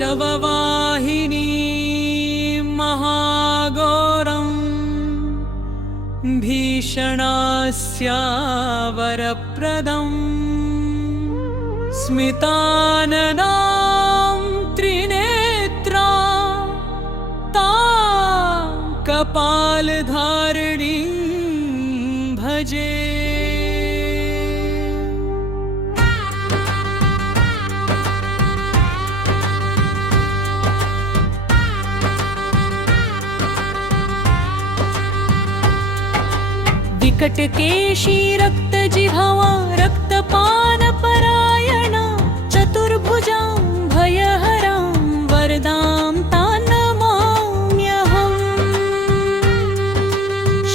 शववाहिनी महाघोरं भीषणास्यावरप्रदं स्मिताननां त्रिनेत्रा तां कपालधारिणीं भजे। विकटकेशी रक्तजिह्वा रक्तपानपरायणा चतुर्भुजां भयहरां वरदां तां नमाम्यहम्।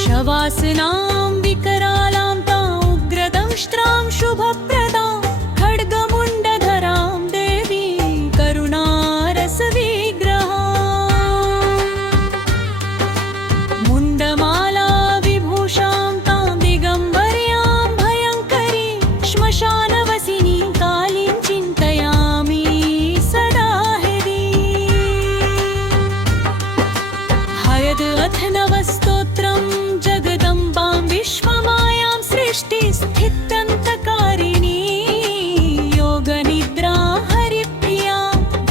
शवासनां विकरालां तां उग्रदंष्ट्रां शुभप्रदां खड्गमुण्डधरां देवी करुणारसविग्रहां। मुण्डमाला विभूषां श्मशानवसिनी कालीं चिन्तयामि सदा हृदि। हयद् अथ नवस्तोत्रं जगदम्बां विश्वमायां सृष्टिस्थित्यन्तकारिणी योगनिद्रा हरिप्रिया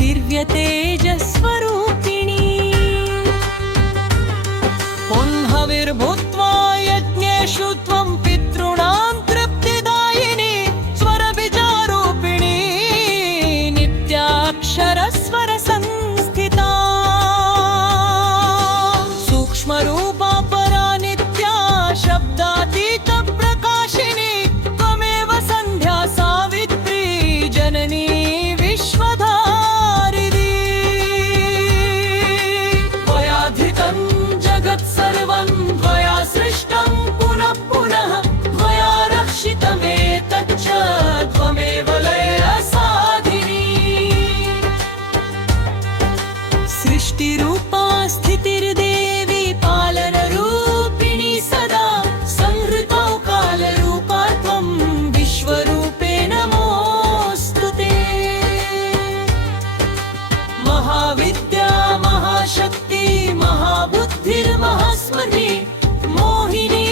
दिव्यतेजस्वरूपिणी। पुंहविर्भूत्वा यज्ञेषु त्वं पितॄणां सरस्वरसंस्थिता सूक्ष्मरूपा परा नित्या शब्दातीतप्रकाशिनी त्वमेव सन्ध्या सावित्री जननी विश्वधारिणी। त्वयाधितं जगत् सर्वं त्वया सृष्टं पुनः पुनः त्वया रक्षितमेतच्च त्वमेव लयसाधिनी। सृष्टिरूपा स्थितिर्देवी पालनरूपिणी सदा संहृतौ कालरूपा त्वं विश्वरूपे नमोऽस्तु ते। महाविद्या महाशक्ति महाबुद्धिर्महास्मृति मोहिनी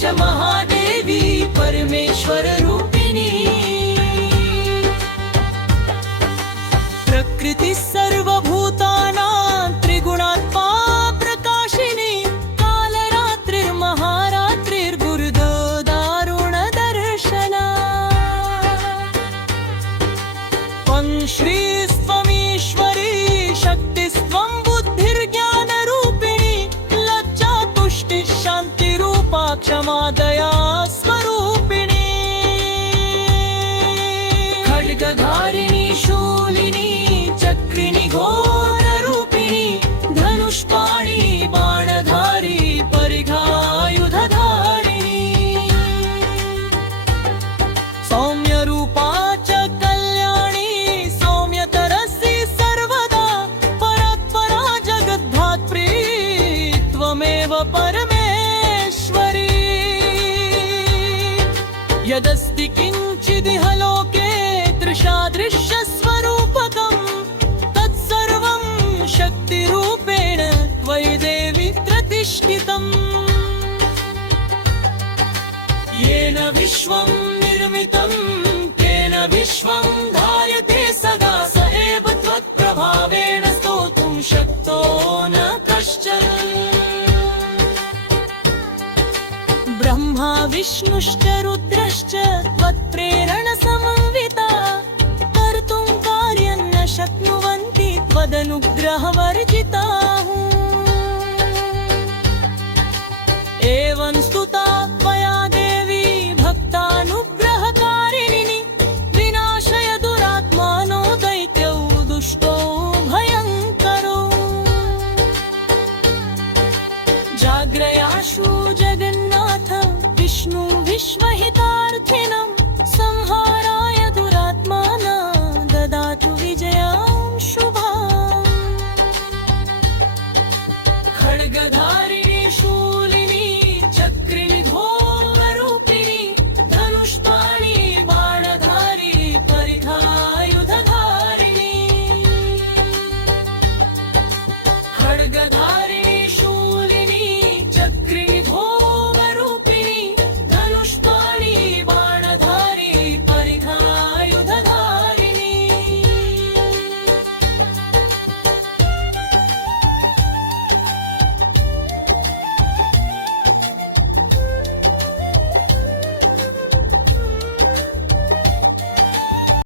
च महादेवी परमेश्वररूपिणी। प्रकृति सर्वभूतानां त्रिगुणात्मा प्रकाशिनी कालरात्रिर्महारात्रिर्गुरुदो दारुणदर्शना। त्वं श्रीस्त्वमीश्वरी शक्तिस्त्वं बुद्धिर्ज्ञानरूपिणी लज्जा तुष्टिः शान्तिरूपा क्षमा दया स्वरूपिणी। खड्गधारिणी शूलिनी चक्रिणी घोररूपिणी धनुष्पाणी बाणधारी परिघायुधधारिणी। सौम्यरूपा च कल्याणी सौम्यतरसि सर्वदा परात्परा जगद्धात्री त्वमेव परमेश्वरी। यदस्ति किञ्चिदिह लोके दृशादृश्यस्वरूपकं तत्सर्वं शक्तिरूपेण त्वयि देवि प्रतिष्ठितम्। येन विश्वं निर्मितं तेन विश्वं धार्यते सदा स एव त्वत्प्रभावेण स्तोतुं शक्तो न कश्चन। ब्रह्मा विष्णुश्च रुद्रश्च त्वत्प्रेरणसमन्विता कर्तुं कार्यं न शक्नुवन्ति त्वदनुग्रहवर्जिताः। एवं स्तुता त्वया देवी भक्तानुग्रहकारिणि विनाशय दुरात्मानो दैत्यौ दुष्टो भयङ्करो। जाग्रयाशु जगन्नाथ विष्णु विश्वहितार्थिनं संहाराय दुरात्माना ददातु विजयां शुभाम्। खड्गधारी